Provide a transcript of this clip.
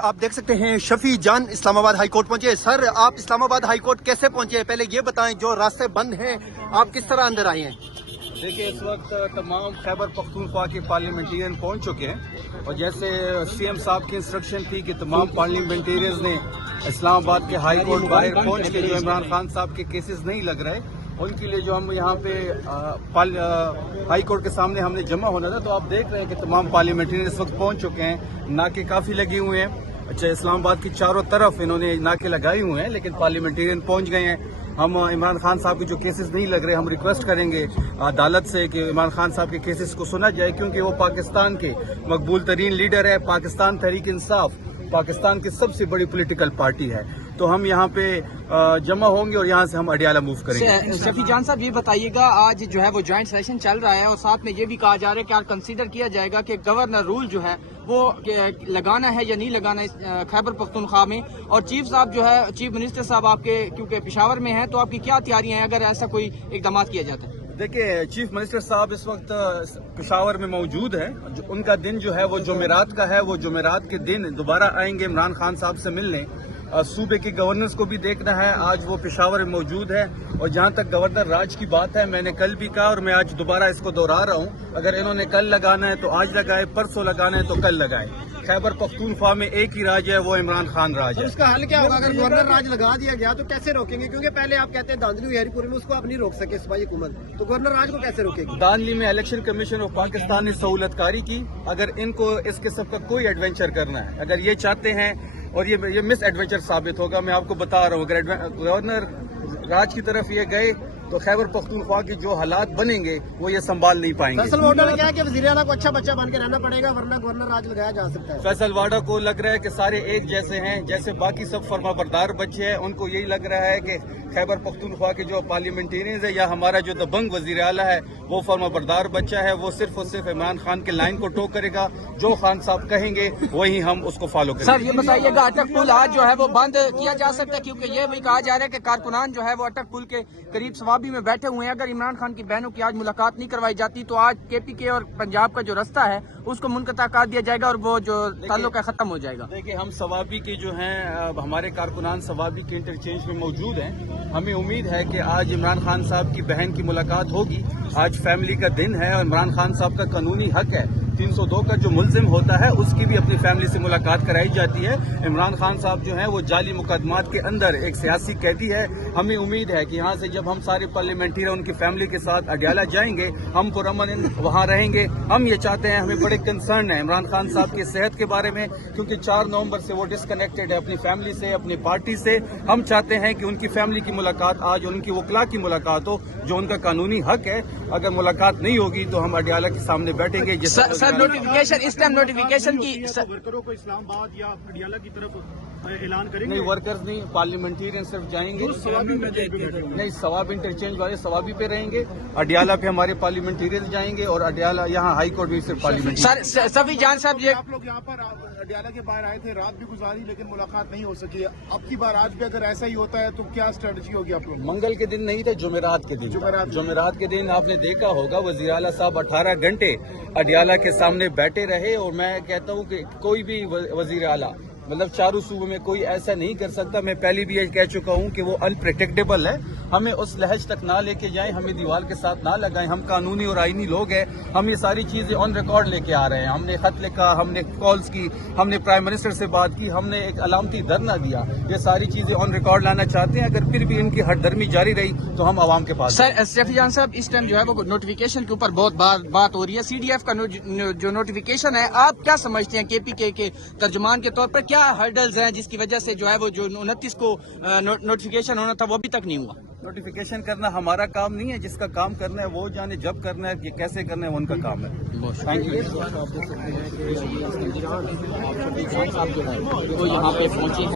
आप देख सकते हैं शफी जान इस्लामाबाद हाई कोर्ट पहुंचे। सर, आप इस्लामाबाद हाई कोर्ट कैसे पहुंचे? पहले ये बताएं, जो रास्ते बंद हैं आप किस तरह अंदर आए हैं? देखिए, इस वक्त तमाम खैबर पख्तूनख्वा के पार्लियामेंटेरियन पहुंच चुके हैं और जैसे सीएम साहब की इंस्ट्रक्शन थी कि तमाम पार्लियामेंटेरियंस ने इस्लामाबाद के हाई कोर्ट बाहर पहुंच के जो इमरान खान साहब के केसेस नहीं लग रहे उनके लिए जो हम यहाँ पे हाई कोर्ट के सामने हमने जमा होना था, तो आप देख रहे हैं कि तमाम पार्लियामेंटेरियन इस वक्त पहुंच चुके हैं। नाके काफी लगे हुए हैं। अच्छा, इस्लामाबाद की चारों तरफ इन्होंने नाके लगाए हुए हैं, लेकिन पार्लियामेंटेरियन पहुंच गए हैं। हम इमरान खान साहब के जो केसेस नहीं लग रहे, हम रिक्वेस्ट करेंगे अदालत से कि इमरान खान साहब के केसेस को सुना जाए, क्योंकि वो पाकिस्तान के मकबूल तरीन लीडर है। पाकिस्तान तहरीक इंसाफ पाकिस्तान की सबसे बड़ी पॉलिटिकल पार्टी है। तो हम यहाँ पे जमा होंगे और यहाँ से हम अडियाला मूव करेंगे। शफी जान साहब, ये बताइएगा, आज जो है वो ज्वाइंट सेशन चल रहा है और साथ में ये भी कहा जा रहा है कि कंसीडर किया जाएगा कि गवर्नर रूल जो है वो लगाना है या नहीं लगाना इस खैबर पख्तूनख्वा में। और चीफ साहब जो है, चीफ मिनिस्टर साहब आपके क्योंकि पेशावर में हैं, तो आपकी क्या तैयारियां हैं अगर ऐसा कोई इकदाम किया जाता है? देखिए, चीफ मिनिस्टर साहब इस वक्त पेशावर में मौजूद है। उनका दिन जो है वो जुमेरात का है। वो जुमेरात के दिन दोबारा आएंगे इमरान खान साहब से मिलने। सूबे के गवर्नर्स को भी देखना है। आज वो पेशावर में मौजूद है। और जहां तक गवर्नर राज की बात है, मैंने कल भी कहा और मैं आज दोबारा इसको दोहरा रहा हूं, अगर इन्होंने कल लगाना है तो आज लगाए, परसों लगाना है तो कल लगाए। खैबर पख्तूनख्वा में एक ही राज है, वो इमरान खान राज है। उसका हल क्या होगा अगर गवर्नर राज लगा दिया गया तो कैसे रोकेंगे? क्योंकि पहले आप कहते हैं धांधली हरिपुर में उसको आप नहीं रोक सके सूबाई हुकूमत, तो गवर्नर राज को कैसे रोकेगी? दानली में इलेक्शन कमीशन ऑफ पाकिस्तान ने सहूलतकारी की। अगर इनको इस किस्म का कोई एडवेंचर करना है, अगर ये चाहते हैं, और ये मिस एडवेंचर साबित होगा, मैं आपको बता रहा हूँ, अगर गवर्नर राज की तरफ ये गए तो खैबर पख्तूनख्वा की जो हालात बनेंगे वो ये संभाल नहीं पाएंगे। फैसल वाडा ने कहा कि वज़ीर आला को अच्छा बच्चा बन के रहना पड़ेगा, वरना गवर्नर राज लगाया जा सकता है। फैसल वाडा को लग रहा है कि सारे एक जैसे हैं, जैसे बाकी सब फर्माबरदार बच्चे हैं। उनको यही लग रहा है कि खैबर पख्तूनख्वा के जो पार्लियामेंटेरियंस है या हमारा जो दबंग वज़ीर आला है वो फर्माबरदार बच्चा है। वो सिर्फ और सिर्फ इमरान खान के लाइन को टो करेगा। जो खान साहब कहेंगे वही हम उसको फॉलो करेंगे। सर, ये बताइएगा, अटक पुल आज जो है वो बंद किया जा सकता है? क्योंकि ये भी कहा जा रहा है कि कारकुनान जो है वो अटक पुल के करीब सवाबी में बैठे हुए हैं। अगर इमरान खान की बहनों की आज मुलाकात नहीं करवाई जाती तो आज KPK और पंजाब का जो रास्ता है उसको मुनक़ता कर दिया जाएगा और वो जो ताल्लुक है खत्म हो जाएगा। देखिए, हम सवाबी के जो हैं, हमारे कारकुनान सवाबी के इंटरचेंज में मौजूद हैं। हमें उम्मीद है कि आज इमरान खान साहब की बहन की मुलाकात होगी। आज फैमिली का दिन है और इमरान खान साहब का कानूनी हक है, 302 का जो मुल्जिम होता है उसकी भी अपनी फैमिली से मुलाकात कराई जाती है। इमरान खान साहब जो हैं वो जाली मुकदमात के अंदर एक सियासी कैदी है। हमें उम्मीद है कि यहाँ से जब हम सारे पार्लियामेंटेरियन उनकी फैमिली के साथ अडियाला जाएंगे, हम पुरअमन वहाँ रहेंगे। हम ये चाहते हैं, हमें बड़े कंसर्न है इमरान खान साहब की सेहत के बारे में, क्योंकि 4 नवंबर से वो डिस्कनेक्टेड है अपनी फैमिली से, अपनी पार्टी से। हम चाहते हैं कि उनकी फैमिली की मुलाकात आज उनकी वकला की मुलाकात हो, जो उनका कानूनी हक है। अगर मुलाकात नहीं होगी तो हम अडियाला के सामने बैठेंगे। सर, नोटिफिकेशन इस टाइम नोटिफिकेशन की वर्करों को इस्लामाबाद या अडियाला की तरफ ऐलान करेंगे? नहीं, वर्कर्स नहीं, पार्लियामेंटेरियन सिर्फ जाएंगे। नहीं, सवाब इंटरचेंज वाले सवाबी पे रहेंगे। अडियाला पे हमारे पार्लियामेंटेरियन जाएंगे और अडियाला यहाँ हाई कोर्ट भी सिर्फ पार्लियामेंटेरियन। सर, शफी जान साहब, ये आप लोग यहाँ पर अडियाला के बाहर आए थे, रात भी गुजारी लेकिन मुलाकात नहीं हो सकी। अब की बार आज भी अगर ऐसा ही होता है तो क्या स्ट्रेटजी होगी आप लोग? मंगल के दिन नहीं थे, जुमेरात के दिन। जुमेरात के दिन आपने देखा होगा वज़ीर आला साहब 18 घंटे अडियाला के सामने बैठे रहे। और मैं कहता हूँ कि कोई भी वज़ीर आला, मतलब चारों सूबों में कोई ऐसा नहीं कर सकता। मैं पहले भी ये कह चुका हूँ कि वो अनप्रेडिक्टेबल है। हमें उस लहज तक ना लेके जाएं, हमें दीवार के साथ ना लगाएं। हम कानूनी और आईनी लोग हैं। हम ये सारी चीजें ऑन रिकॉर्ड लेके आ रहे हैं। हमने खत लिखा, हमने कॉल्स की, हमने प्राइम मिनिस्टर से बात की, हमने एक अलामती धरना दिया। ये सारी चीजें ऑन रिकॉर्ड लाना चाहते हैं। अगर फिर भी इनकी हठधर्मी जारी रही तो हम आवाम के पास। सर, शफी जान साहब, इस टाइम जो है वो नोटिफिकेशन के ऊपर बहुत बात हो रही है। CDF का जो नोटिफिकेशन है, आप क्या समझते हैं KPK के तर्जुमान के तौर पर क्या हर्डल्स हैं जिसकी वजह से जो है वो जो 29 को नोटिफिकेशन होना था वो अभी तक नहीं हुआ? नोटिफिकेशन करना हमारा काम नहीं है। जिसका काम करना है वो जाने, जब करना है, ये कैसे करना है, वो उनका काम है। Thank you. वो यहाँ पे पहुंचे हैं।